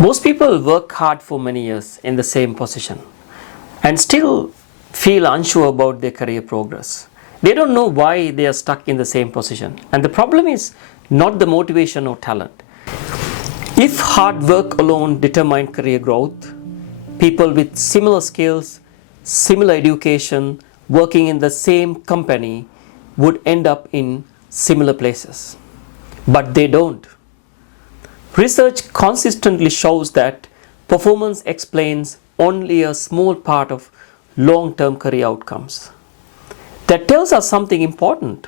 Most people work hard for many years in the same position and still feel unsure about their career progress. They don't know why they are stuck in the same position. And the problem is not the motivation or talent. If hard work alone determined career growth, people with similar skills, similar education, working in the same company would end up in similar places. But they don't. Research consistently shows that performance explains only a small part of long-term career outcomes. That tells us something important.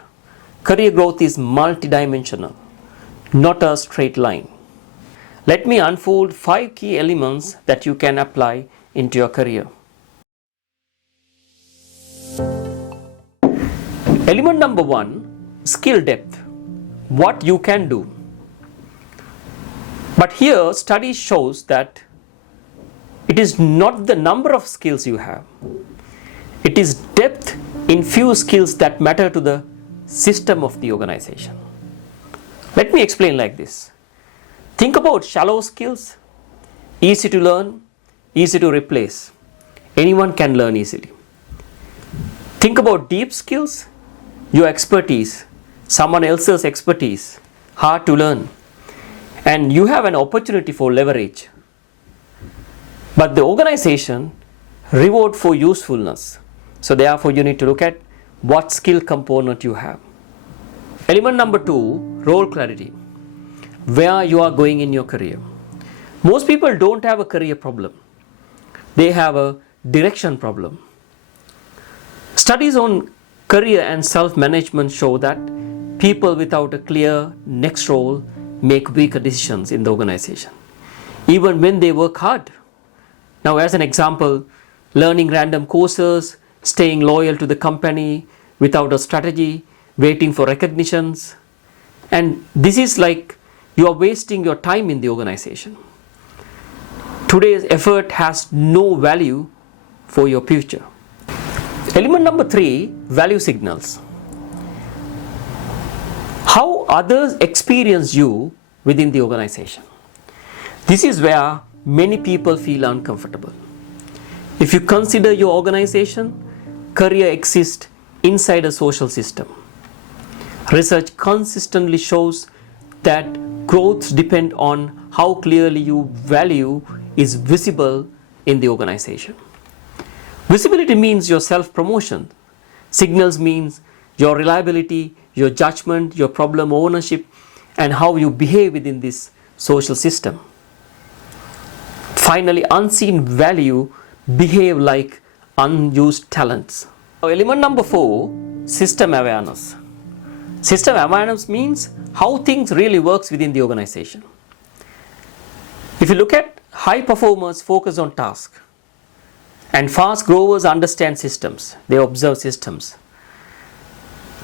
Career growth is multidimensional, not a straight line. Let me unfold 5 key elements that you can apply into your career. Element number 1, skill depth. What you can do. But here study shows that it is not the number of skills you have. It is depth in few skills that matter to the system of the organization. Let me explain like this. Think about shallow skills, easy to learn, easy to replace. Anyone can learn easily. Think about deep skills, your expertise, someone else's expertise, hard to learn. And you have an opportunity for leverage. But the organization reward for usefulness. So therefore you need to look at what skill component you have. Element number 2, role clarity. Where you are going in your career. Most people don't have a career problem. They have a direction problem. Studies on career and self-management show that people without a clear next role make weaker decisions in the organization, even when they work hard. Now, as an example, learning random courses, staying loyal to the company without a strategy, waiting for recognitions. And this is like you are wasting your time in the organization. Today's effort has no value for your future. Element number 3, value signals. How others experience you within the organization. This is where many people feel uncomfortable. If you consider your organization, career exists inside a social system. Research consistently shows that growth depends on how clearly your value is visible in the organization. Visibility means your self-promotion. Signals means your reliability, your judgment, your problem ownership, and how you behave within this social system. Finally, unseen value behave like unused talents. Now, element number 4, system awareness. System awareness means how things really works within the organization. If you look at high performers focus on task, and fast growers understand systems. They observe systems.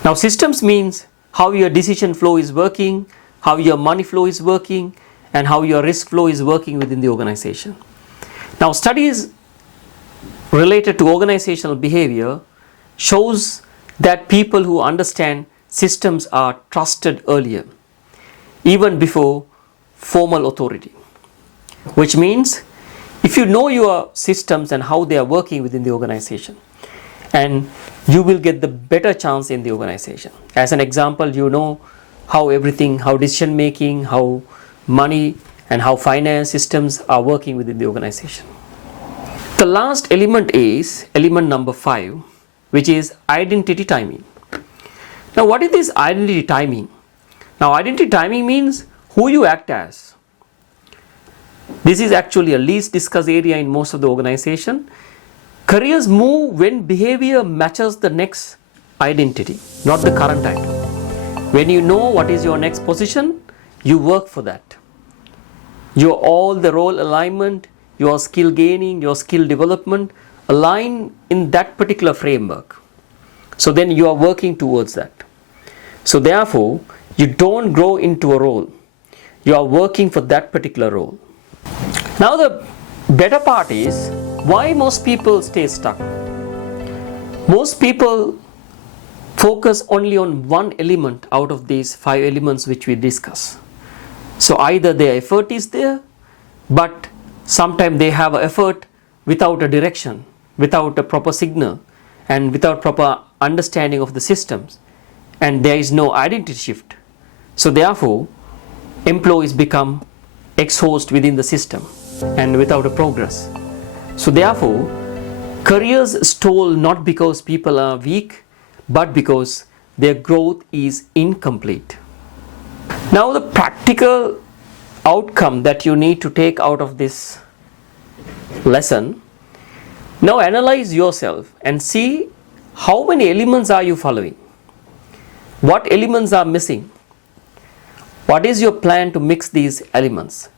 Now, systems means how your decision flow is working, how your money flow is working, and how your risk flow is working within the organization. Now, studies related to organizational behavior shows that people who understand systems are trusted earlier, even before formal authority. Which means if you know your systems and how they are working within the organization, and you will get the better chance in the organization. As an example, you know how everything, how decision making, how money and how finance systems are working within the organization. The last element is element number 5, which is identity timing. Now, what is this identity timing? Now, identity timing means who you act as. This is actually a least discussed area in most of the organization. Careers move when behavior matches the next identity, not the current item. When you know what is your next position, you work for that. Your all the role alignment, your skill gaining, your skill development align in that particular framework. So then you are working towards that. So therefore, you don't grow into a role. You are working for that particular role. Now the better part is why most people stay stuck. Most people focus only on one element out of these 5 elements which we discuss. So either their effort is there, but sometimes they have effort without a direction, without a proper signal, and without proper understanding of the systems, and there is no identity shift. So therefore, employees become exhausted within the system and without a progress. So therefore, careers stall not because people are weak, but because their growth is incomplete. Now the practical outcome that you need to take out of this lesson, now analyze yourself and see how many elements are you following, what elements are missing, what is your plan to mix these elements.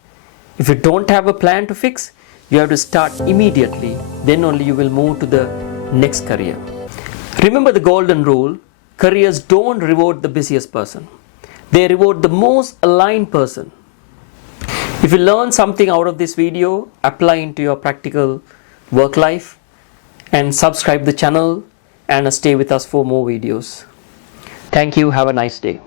If you don't have a plan to fix, you have to start immediately, then only you will move to the next career. Remember the golden rule, careers don't reward the busiest person, they reward the most aligned person. If you learn something out of this video, apply into your practical work life, and subscribe the channel and stay with us for more videos. Thank you. Have a nice day.